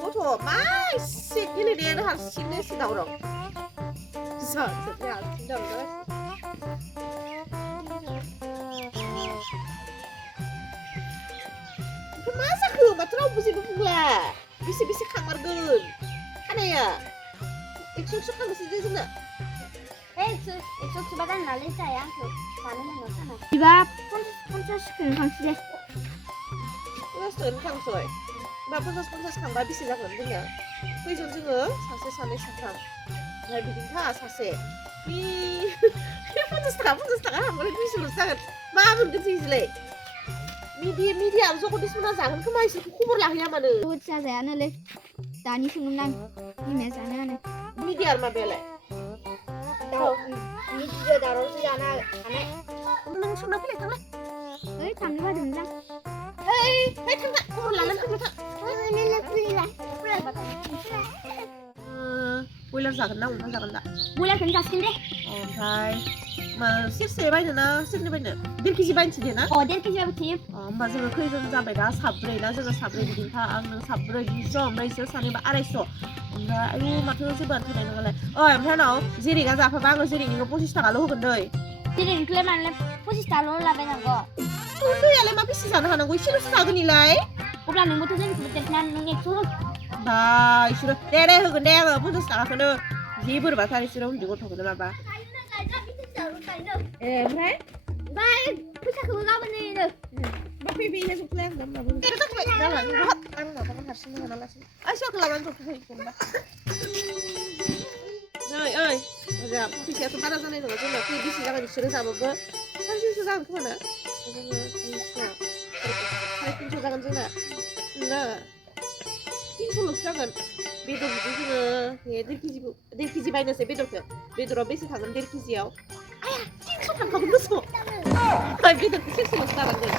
gỗ xịt như này đen nó hạt xịt đấy xịt đầu rồi sợ thật là xịt đầu đấy masa ke batrau busi bungla bisi khang margun ana ya eksuk kan bisi je sana eksuk sebadan nalin sayang tuh sana mana sana tiba pun kan khangsi deh Pun khang soy ba pun khang ba bisi jagon bunga kaijon जोङो सासे सानै साथाम ओमफ्राय बिदिनो था सासे बि 50 थाखा हामगोन बिसिल' जागोन मा मोनगोन जोंलाय Media जखौ दिसुना जागोन खोमा इसोरखौ खबर लाहैया मानो बुहुद जाजायानोलै दानि सोंगोन आं बिमाया जानायानो मिडिया माबायालाय मिडिया दारावसो जानो हानाय नों संना फैलाय थांलाय ओइ थांनो बादोंमोन आं ओइ थांना खबर लानानै फैबाय थां बयलार जागोन ना अमा जागोन दा बयलारखौनो जासिगोन दे ओमफ्राय मा सेरसे बायनो ना सेरनै बायनो 1 केजि बायनोसै दे ना 1.5 केजिबाबो थोयो होमबा जोङो खैजन जाबाय दा साब्रै ना जोङो साब्रै बिदिनोखा आं नों साब्रै 200 ओमफ्राय इसोर सानैबा 250 ओमफ्राय आयु माथो जेबोआनो थोनाय नङालाय ओमफ्राय उनाव जेरिगा जाफाबा आङो जेरिनिखौ 25 थाखाल' होगोन दै जेरिनिखौलाय मानोलाय 25 थाखाल' लाबायनांगौ दैयालाय मा बेसे जानो हानांगौ इसेल'सो जागोन इलाय अब्ला नोंबोथ' जोंनिखौबो देरनानै नों 100 हो बा इसोरो दे होगोन दे आङो 50 थाखाखौनो जि बोरैबाथार इसोरो उन्दै गथ'खौनो माबा ओमफ्राय फैसाखौबो गाबोननो फैबाय जोबलाय आं दा माबा जाला आं माबाखौ हारसिंनो होना लासिनो ओइ सोरखौ लानानै जफै जेनेबा नै ओइ मोजां फैसायाथ' बारा जानाय नङा जोंना फै बेसे जागोन बिसोरो जाबाबो 300 जागोन खोमा ना जोङो 300 जागोन जोंना ना 300ल'सो जागोन बेदर बिदि जोङो 1.5 केजि बायनोसै बेदराव बेसे थागोन 1.5 केजियाव आया 300 थांखागोन गोसोआव बेदरखौ सेरसेल'सो लानांगोन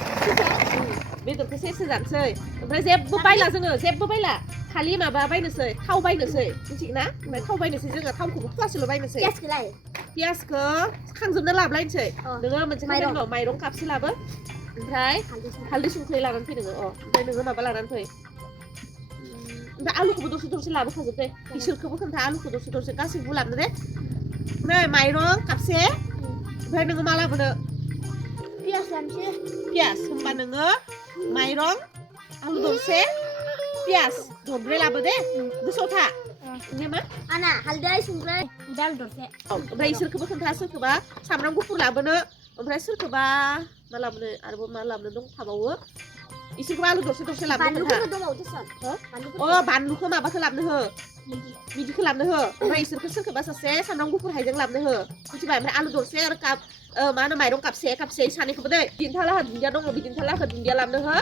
बेदरखौ सेरसे जानोसै ओमफ्राय जेबो बायला खालि माबा बायनोसै थाव बायनोसै मिथिगोना ओमफ्राय थाव बायनोसै जोङो थावखौबो फुवासेल' बायनोसै पियासखौ खांजोबना लाबोलायनोसै नोङो मोनसे माइरं कापसे लाबो ओमफ्राय हालदै संख्रि लानानै फै नोङो ओमफ्राय नोङो माबा लानानै फै ओमफ्राय आलुखौबो दरसे लाबोखाजोब दे इसोरखौबो खोन्था आलुखौ दरसे गासैखौबो लाबोनो दे नै माइरं कापसे ओमफ्राय नोङो मा लाबोनो पियास होमबा नोङो माइरं आलु दरसे पियास दरब्रै लाबो दे गोसोआव था नोंनिया मा आना हालदै संख्रै दाल दरसे ओमफ्राय इसोरखौबो खोन्था सोरखौबा सामब्राम गुफुर लाबोनो ओमफ्राय सोरखौबा मा लाबोनो आरोबाव मा लाबोनो दंखाबावो इसोरखौबो आलु दरसे लाबोनो खोन्था बानलुखौ माबाखौ लाबोनो हो बिदिखौ लाबोनो हो ओमफ्राय इसोरखौ सोरखौबा सासे सामब्राम गुफुर हाइजें लाबोनो हो मिथिबाय ओमफ्राय आलु दरसे आरो काप मा होनो माइरं कापसे सानैखौबो दै बिदिन्थालाहा दुन्दिया दङ बिदिन्थालाहा दुन्दिया लाबोनो हो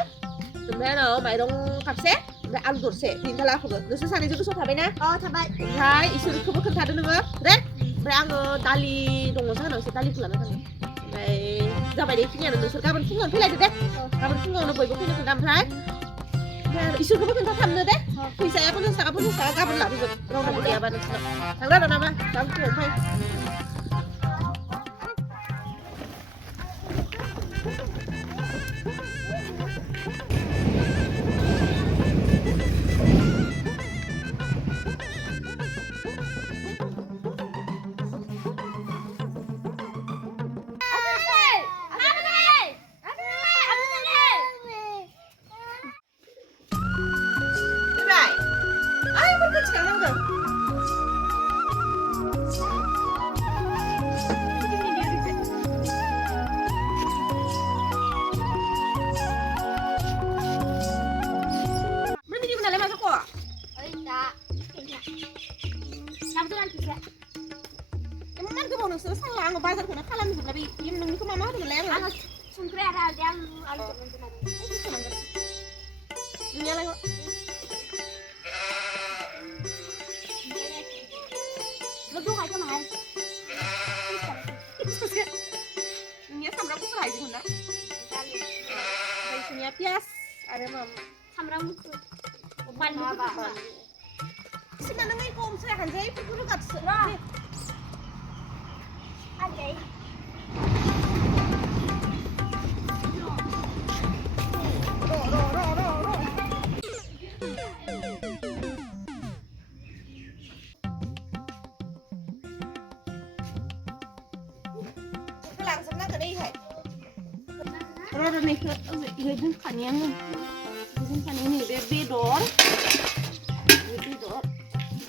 ओमफ्राय उनाव माइरं कापसे ओमफ्राय आलु दरसे बिदिन्थालाहाखौबो नोंसोर सानैजों गोसोआव थाबायना थाबाय ओमफ्राय इसोरखौबो खोन्थादो नोङो दे ओमफ्राय आङो दालि दङ जाहोनावसो दालिखौ लाना थाङो ओमफ्राय जाबाय दे बेखिनियानो नोंसोर गाबोन फुङावनो फैलायदो दे गाबोन फुङावनो बयबो फैनो खोन्था ओमफ्राय इसोरखौबो खोन्थाथामनो दे फैसाया 50 थाखा गाबोन लाबोगोन रावनावबो गैयाबा नोंसोर थांला दानाबा गाबोन फुङावनो फै Emang ke bonus salah nggak bazar kena kalah nih tapi yang nunggu ke mama udah lewat. Anak sungkre ada alu Dunia lewat. Lo tuh kayak kemana? Dunia sambil aku kerai juga. Dunia pias ada mam. Sambil aku ban apa? Si mana ngai kom saya kan saya pikir lu kat. Ada. आरो नैखो ओरै दोनखानाया नै दोनखानाया नै बे बेदर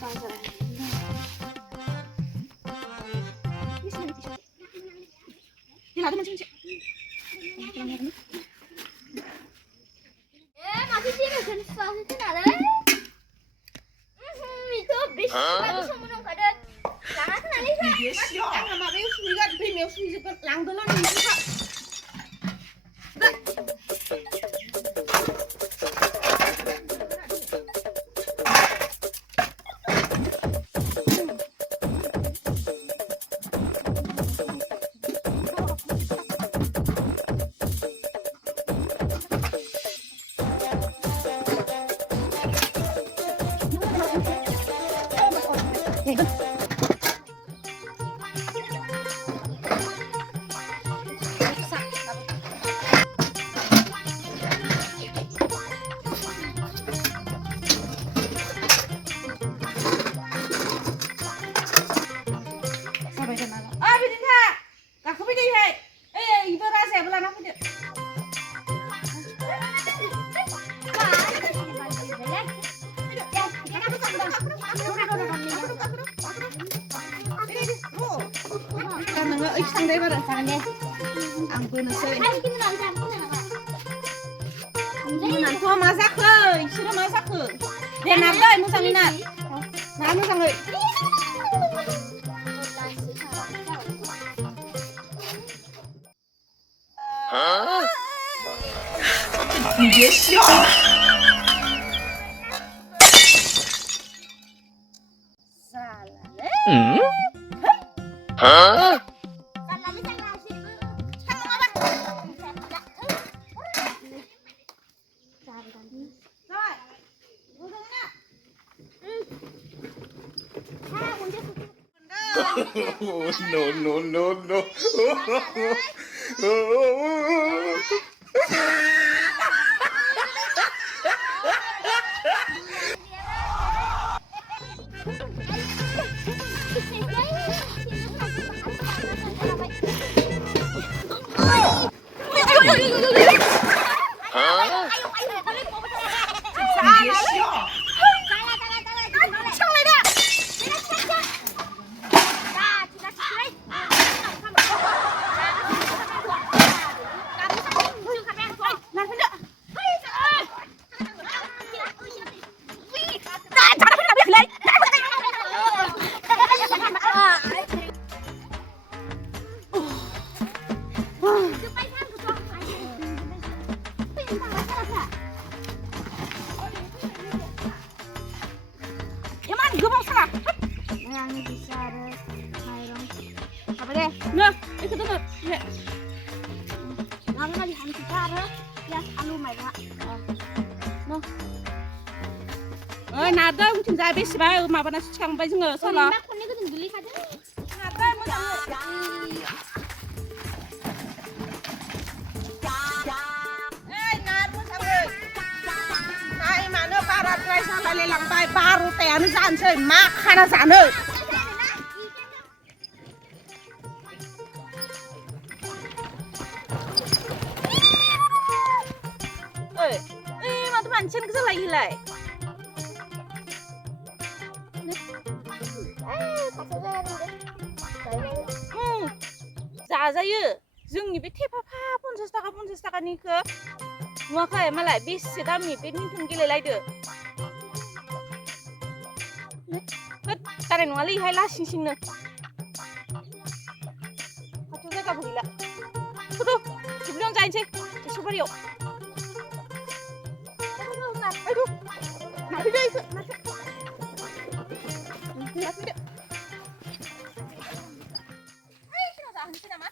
बाजारा लादो मोनसे माथो जेबोखौनो सुवाखै नालाय बेखौ बेसे सोमोन ओंखारदों लाङा खोनालै आंहा माबायाव सुहैगोन दैमायाव सुहैजोबगोन लांदोल' नोंसोरहा नोङो ओइ थांदे बारो जागोन दे आं बोनोसै मोनानोथ' मा जाखो इसोरो मा जाखो दे नारदै मोजाङै नार मोजाङै你别笑。No, no, no, no. गोबाव साना आंनि फैसा आरो माइरं हाबाय दे नो बेखौ दोनो लाङो नालि आंनि फैसा आरो पियास आलु माइरङा नो ओइ नारदों उनथिंजाय बेसेबा माबानासो थिखांबाय जोङो सल' खननै गोजोन गोलैखादों नारदों मोजाङै टाइमानो बाराद्राय जालाय लांबाय 12तायानो जानोसै मा खाना जानो ओइ माथो मानसियानो गोजा लायोलाय जाजायो जोंनि बे थेफाफा 50 थाखानिखौ नुवाखै मालाय बेसे दामनि बेडमिन्टन गेलेलायदो जानाय नङालै इहाय लासिंसिंनो खाथियाव जायगाबो गैला फुदु दुब्लियावनो जाहैनोसै बेसरबारियाव नारफैदो इखो नारफैदो जाहोनोसै नामा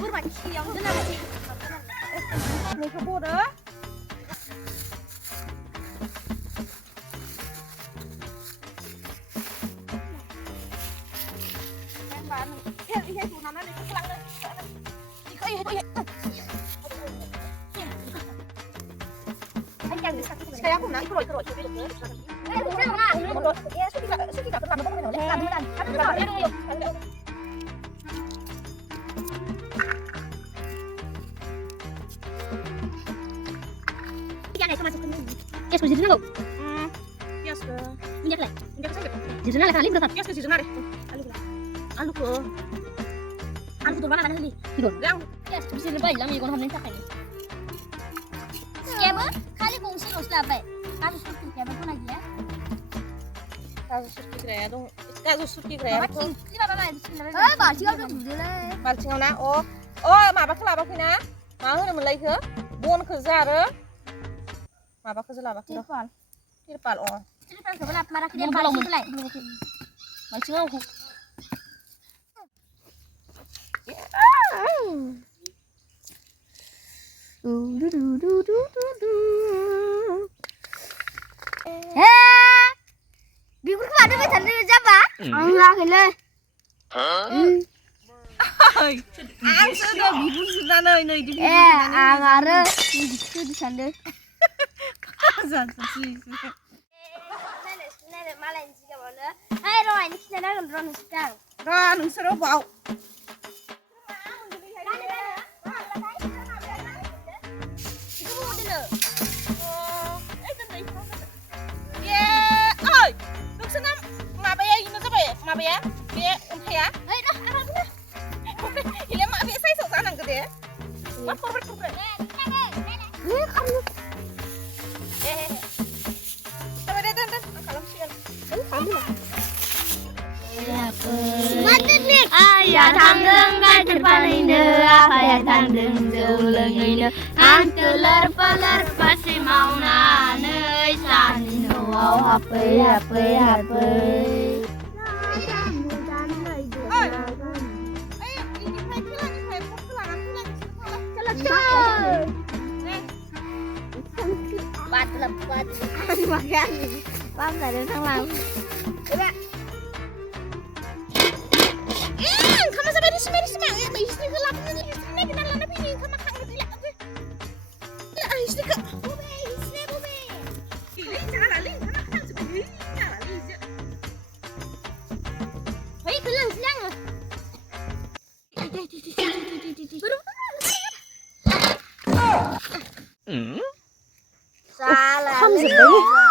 बोरमा खियावनो दोनाखै नैखौ बरो Kaya ako na, ikaw Yes, jadi nggak? Yes ke. Minyak lah. Minyak saja. Jadi nggak kali berapa? Yes ke jadi nari. Alu ke. Alu tuh mana kali? Tidur. Yang. Yes, bisa lebih lama ya kalau hamil tak kali. Siapa? Kali kongsi harus dapat. Kasus seperti siapa pun lagi ya? Kasus surti kaya dong. Kasus surti kaya. Macing. Ini apa bismillah. Macing ada dulu lah. Balcing na. Oh, माबाखौ लाबाखैना? मा होनोमोनलाय इखो? बनखौसो आरो माबाखौसो लाबाखै र'. तिरपाल तिरपालखौ लाब माराखै दे बालथिंखौलाय. बालथिङाव Biburku ada besan dulu siapa? Allah kele. Ang sudah bibur sudah nih di. Angare itu di sana. Nenek malah ini juga boleh. Hai Roy, ini kita nak ron sekarang. Ron seru bau. माबाया बे अन्थाया ओइ दा इले मा बे साइजआव जानांगौ दे मा फरबाय फरबाय दे दोन आं खालामसिगोन खालामनो Ayah tanggung gajar palingnya, ayah tanggung jauh lengainya. Angkelar palar pasti mau nanai sanin wow hape hape hape. Lepat makan pam dari thang lang. kamu sampai di sini ya istri gelap ini sini di dalam ini kamu makan gila ya istri ke bube ini jangan lali kamu makan seperti jangan lali Hei kelang senang salah kamu sebenarnya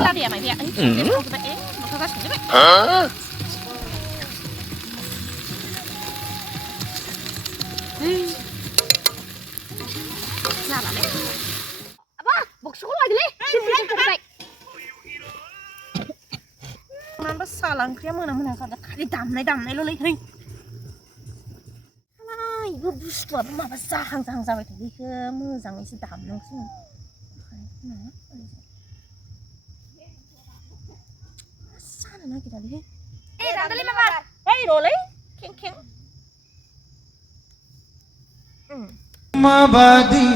la via mày via ấy không phải ấy mà không phải đấy ra là đấy apa bok sekolah aja deh simpen baikมันภาษาลังเคียมึงนะมึงนะเขาจะดำในเลยเฮ้ยอะไรก็บุษบามาภาษาห่างไปถึงที่คือมือจังไม่ใช่ดำน้องซึ่งsana kita lihat. tante 5 bar roleh, keng. Mabadi.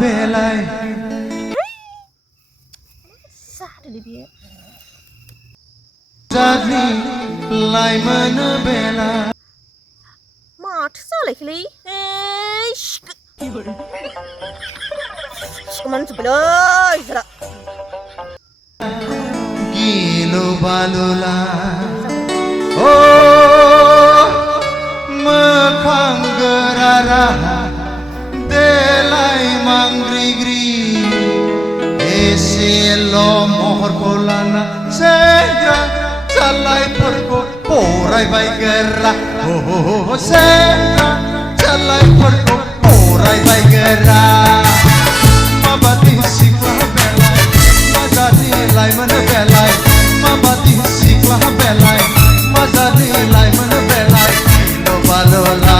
Belai. Sah dari dia. Jadi lai mana bela. Mat salah kali. Cuman sebelah, gilu balula o mekhang gerara delai mangrigri eselo mohor polana segra calai perko porai bai gerra oh segra calai perko porai bai gerra mabati siklah belai mazadi lai mana belai mabati siklah belai mazadi lai mana belai gilu balola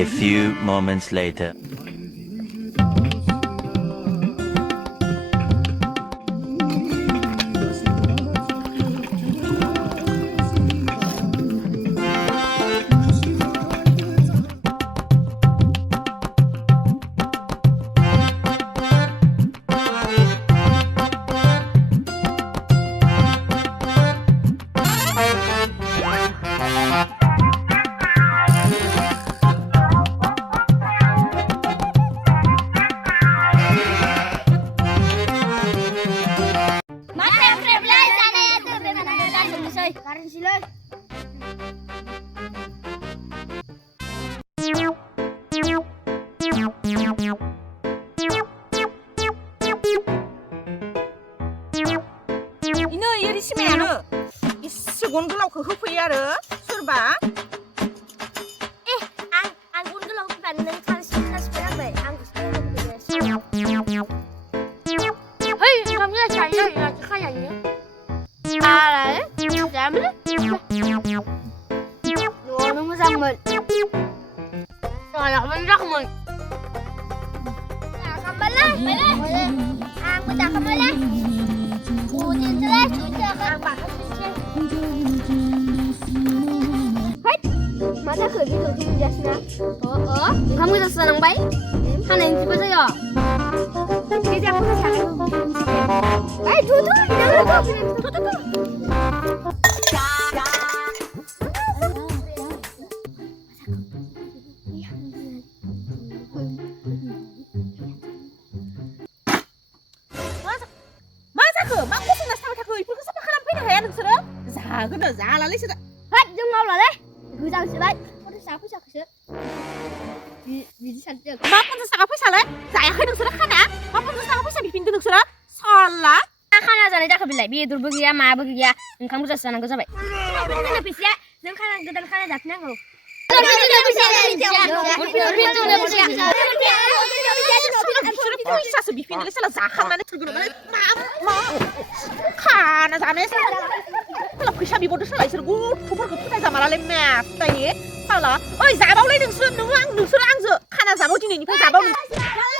A few moments later. Segun goलावखौ होफैयो आरो सोरबा आं गुन गोलाव फैबाय नों खानसे फैनांबाय आं Hey, kamu dah saya nak cakap yang ni. Alah, jam ni. Orang macam mana? Orang macam mana? Tak kembali. Aku tak kembali. Ujian jelas, ujian apa? Hai, masa kerja tu dia sana. Oh, kamu dah senang baik? Hana ini apa saja? Dia apa saja? Tuh, jangan tuh. मा जाखो? मा गसंना साबाय थाखो? इफोरखौ साफा खालामफैनो हाया नोंसोरो? जागोन जालालै सोदा. Hai, jangan mau lah. Gudang sebat. Udah siapa sih? Bizi saja. मा 50 थाखा फैसालाय? जायाखै नोंसोरो खाना? मा 50 थाखा फैसा बिफिनदो नोंसोरो? साला. खाना जानाय जाखो बिलाय बेदरबो गैया माबो गैया ओंखाम गोजासो जानांगौ जाबाय जोंना फैसाया जों खाना गोदान खाना जाफिनांगौ फैसासो बिफिनदोलै साला जाखांनानै थुगोरबाय मा खाना जानाय साला फैसा बिबावदो साला इसोर गथ'फोरखौ फोथाय जामारालै मेस दायो साला ओइ जाबावलै नोंसोरो आंजो खाना जाबाव दिनैनिफ्राय जाबाव